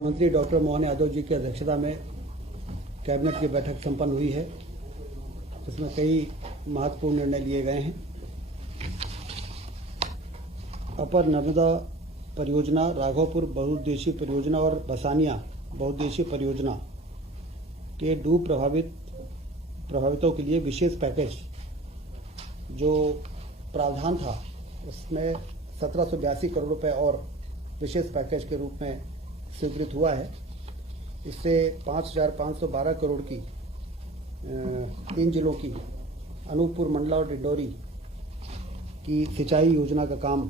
मंत्री डॉक्टर मोहन यादव जी की अध्यक्षता में कैबिनेट की बैठक संपन्न हुई है, जिसमें कई महत्वपूर्ण निर्णय लिए गए हैं। अपर नर्मदा परियोजना, राघोपुर बहुउद्देशीय परियोजना और बसानिया बहुउद्देशीय परियोजना के डूब प्रभावितों के लिए विशेष पैकेज जो प्रावधान था, उसमें 1782 करोड़ रुपए और विशेष पैकेज के रूप में स्वीकृत हुआ है। इससे 5512 करोड़ की 3 जिलों की अनूपपुर, मंडला और डिंडोरी की सिंचाई योजना का काम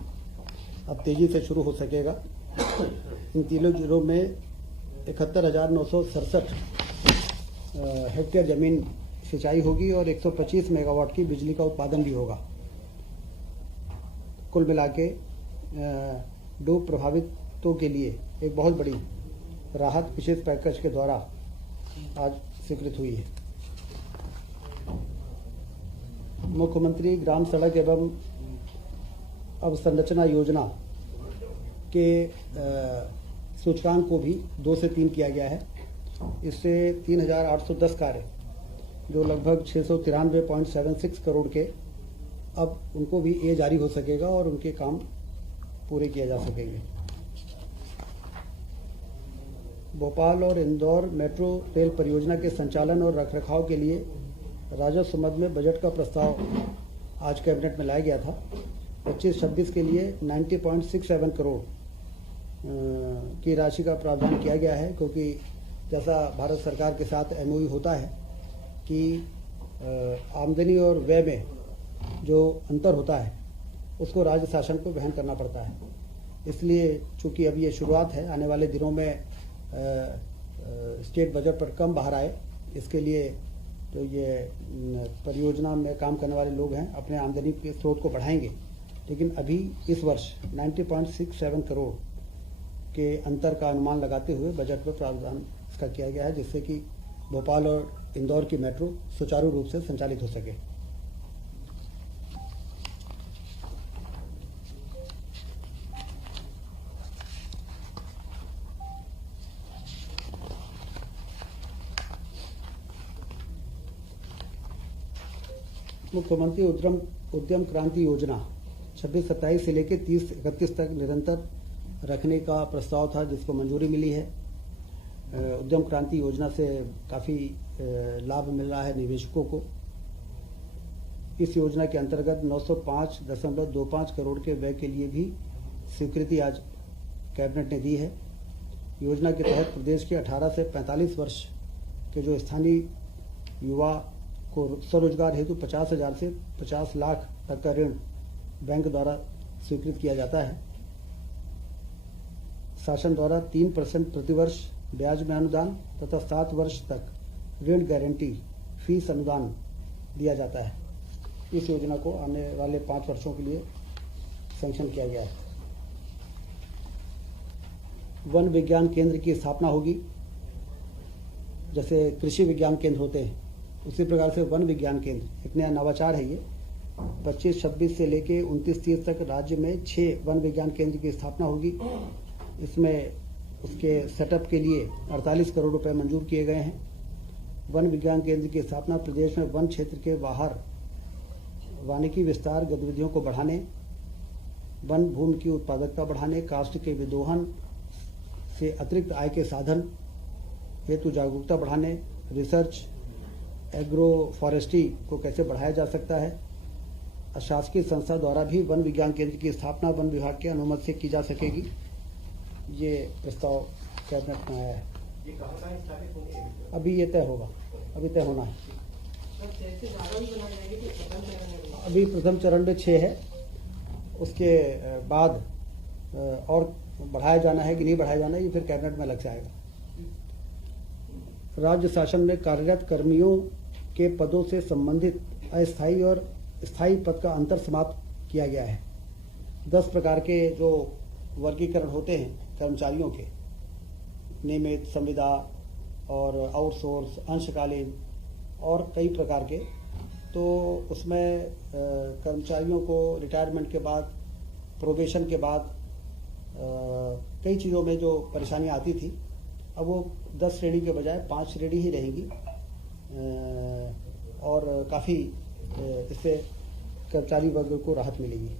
अब तेजी से शुरू हो सकेगा। इन तीनों जिलों में 71,967 हेक्टेयर जमीन सिंचाई होगी और 125 मेगावाट की बिजली का उत्पादन भी होगा। कुल मिला के डूब प्रभावितों के लिए एक बहुत बड़ी राहत विशेष पैकेज के द्वारा आज स्वीकृत हुई है। मुख्यमंत्री ग्राम सड़क एवं अवसंरचना योजना के सूचकांक को भी 2 से 3 किया गया है। इससे 3,810 कार्य जो लगभग 693.76 करोड़ के, अब उनको भी ये जारी हो सकेगा और उनके काम पूरे किए जा सकेंगे। भोपाल और इंदौर मेट्रो रेल परियोजना के संचालन और रखरखाव के लिए राजस्व मद में बजट का प्रस्ताव आज कैबिनेट में लाया गया था। 25-26 के लिए 90.67 करोड़ की राशि का प्रावधान किया गया है, क्योंकि जैसा भारत सरकार के साथ MOU होता है कि आमदनी और व्यय में जो अंतर होता है उसको राज्य शासन को वहन करना पड़ता है। इसलिए चूंकि अब ये शुरुआत है, आने वाले दिनों में स्टेट बजट पर कम बाहर आए, इसके लिए जो ये परियोजना में काम करने वाले लोग हैं अपने आमदनी के स्रोत को बढ़ाएंगे। लेकिन अभी इस वर्ष 90.67 करोड़ के अंतर का अनुमान लगाते हुए बजट में प्रावधान इसका किया गया है, जिससे कि भोपाल और इंदौर की मेट्रो सुचारू रूप से संचालित हो सके। मुख्यमंत्री उद्यम क्रांति योजना 26-27 से लेकर 30-31 तक निरंतर रखने का प्रस्ताव था, जिसको मंजूरी मिली है। उद्यम क्रांति योजना से काफ़ी लाभ मिल रहा है निवेशकों को। इस योजना के अंतर्गत 905.25 करोड़ के व्यय के लिए भी स्वीकृति आज कैबिनेट ने दी है। योजना के तहत प्रदेश के 18 से 45 वर्ष के जो स्थानीय युवा को स्वरोजगार हेतु 50,000 से 50 लाख तक का ऋण बैंक द्वारा स्वीकृत किया जाता है। शासन द्वारा 3% प्रतिवर्ष ब्याज में अनुदान तथा 7 वर्ष तक ऋण गारंटी फीस अनुदान दिया जाता है। इस योजना को आने वाले 5 वर्षों के लिए सैंक्शन किया गया है। वन विज्ञान केंद्र की स्थापना होगी। जैसे कृषि विज्ञान केंद्र होते हैं, उसी प्रकार से वन विज्ञान केंद्र एक नया नवाचार है। ये 25-26 से लेके 29-30 तक राज्य में 6 वन विज्ञान केंद्र की स्थापना होगी। इसमें उसके सेटअप के लिए 48 करोड़ रुपए मंजूर किए गए हैं। वन विज्ञान केंद्र की स्थापना प्रदेश में वन क्षेत्र के बाहर वानिकी विस्तार गतिविधियों को बढ़ाने, वन भूमि की उत्पादकता बढ़ाने, काष्ठ के विदोहन से अतिरिक्त आय के साधन हेतु जागरूकता बढ़ाने, रिसर्च, एग्रो फॉरेस्ट्री को कैसे बढ़ाया जा सकता है। अशासकीय संस्था द्वारा भी वन विज्ञान केंद्र की स्थापना वन विभाग की अनुमति से की जा सकेगी। ये प्रस्ताव कैबिनेट में आया है। ये कहाँ स्थापित होंगे? अभी ये तय होगा, अभी तय होना है। अभी प्रथम चरण में 6 है, उसके बाद और बढ़ाया जाना है कि नहीं बढ़ाया जाना है, ये फिर कैबिनेट में लग जाएगा। राज्य शासन में कार्यरत कर्मियों के पदों से संबंधित अस्थायी और स्थायी पद का अंतर समाप्त किया गया है। 10 प्रकार के जो वर्गीकरण होते हैं कर्मचारियों के, नियमित, संविदा और आउटसोर्स, अंशकालीन और कई प्रकार के, तो उसमें कर्मचारियों को रिटायरमेंट के बाद, प्रोबेशन के बाद कई चीज़ों में जो परेशानियां आती थी अब वो 10 श्रेणी के बजाय 5 श्रेणी ही रहेंगी और काफ़ी इससे कर्मचारी वर्ग को राहत मिलेगी।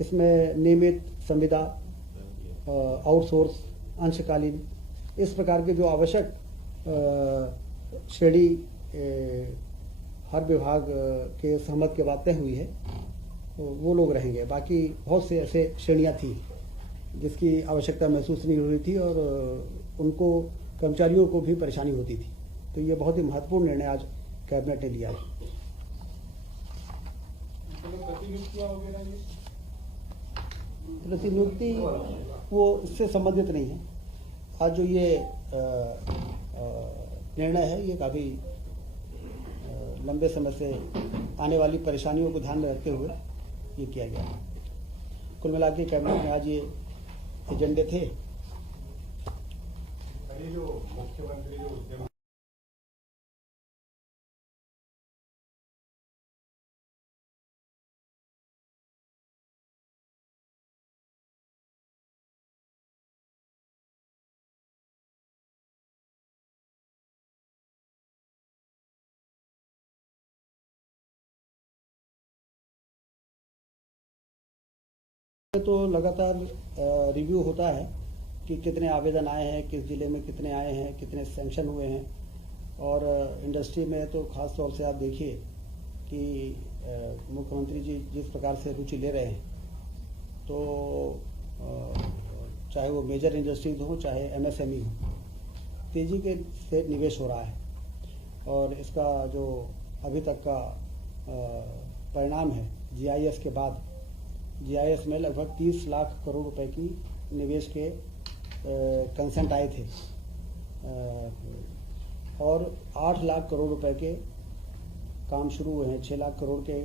इसमें नियमित, संविदा, आउटसोर्स, अंशकालीन, इस प्रकार के जो आवश्यक श्रेणी हर विभाग के सहमत के बाद तय हुई है वो लोग रहेंगे। बाकी बहुत से ऐसे श्रेणियां थी जिसकी आवश्यकता महसूस नहीं हो रही थी और उनको कर्मचारियों को भी परेशानी होती थी। तो ये बहुत ही महत्वपूर्ण निर्णय आज कैबिनेट ने लिया है। प्रतिनियुक्ति वो इससे संबंधित नहीं है। आज जो ये निर्णय है ये काफ़ी लंबे समय से आने वाली परेशानियों को ध्यान में रखते हुए ये किया गया है। कुल मिला के कैबिनेट में आज ये एजेंडे थे। जो मुख्यमंत्री जो उद्यम तो लगातार रिव्यू होता है कि कितने आवेदन आए हैं, किस जिले में कितने आए हैं, कितने सैंक्शन हुए हैं। और इंडस्ट्री में तो खास तौर से आप देखिए कि मुख्यमंत्री जी जिस प्रकार से रुचि ले रहे हैं, तो चाहे वो मेजर इंडस्ट्रीज हो चाहे MSME हो, तेजी के से निवेश हो रहा है। और इसका जो अभी तक का परिणाम है GIS के बाद, GIS में लगभग 30 लाख करोड़ रुपए की निवेश के कंसेंट आए थे और 8 लाख करोड़ रुपए के काम शुरू हुए हैं। 6 लाख करोड़ के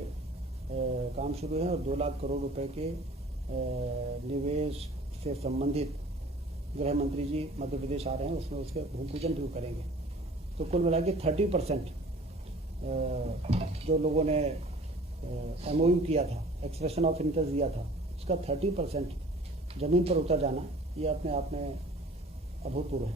काम शुरू हैं और 2 लाख करोड़ रुपए के निवेश से संबंधित गृह मंत्री जी मध्य प्रदेश आ रहे हैं, उसमें उसके भूमि पूजन भी करेंगे। तो कुल मिला के 30% जो लोगों ने MOU किया था, एक्सप्रेशन ऑफ इंटरेस्ट दिया था, उसका 30% जमीन पर उतर जाना ये अपने आप में अभूतपूर्व है।